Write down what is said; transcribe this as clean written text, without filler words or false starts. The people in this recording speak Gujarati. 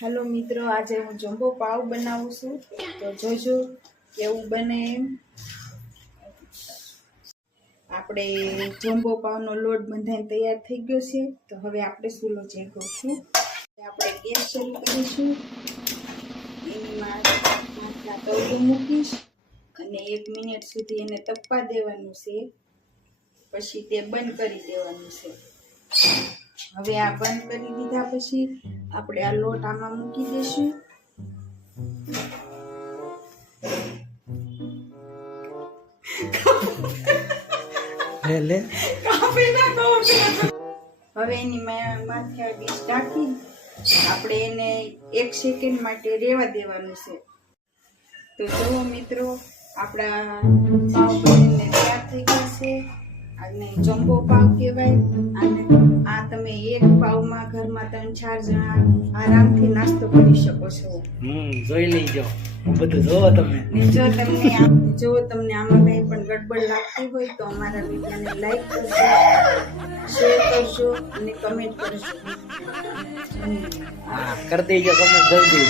હેલો મિત્રો, આજે હું જમ્બો પાવ બનાવું છું, તો જોજો કેવું બને એમ. આપણે જમ્બો પાવનો લોટ બંધાઈને તૈયાર થઈ ગયો છે. તો હવે આપણે સૂલો ચેકવશું. આપણે ગેસ શરૂ કરીશું. એમાં તવલું મૂકીશ અને 1 મિનિટ સુધી એને તપવા દેવાનું છે. પછી તે બંધ કરી દેવાનું છે. હવે આ બંધ કરી દીધા પછી આપણે આ લોટ આમાં મૂકી દઈશું. હવે એની માથે આ ડીશ ઢાંકી આપણે એને 1 સેકન્ડ માટે રહેવા દેવાનું છે. તો જુઓ મિત્રો, આપણા પાવ બનીને તૈયાર થઈ ગયા છે. આને જમ્બો પાવ કહેવાય. અને આ તમે એક પાવમાં ઘરમાં 3-4 જણા આરામથી નાસ્તો કરી શકો છો. જોઈ લેજો બધું જોવો તમે. જો તમને આમાં કંઈ પણ ગડબડ લાગતી હોય તો અમારા વિડીયોને લાઈક કરજો, શેર કરજો અને કમેન્ટ કરજો. કરી દેજો કમેન્ટ જલ્દી.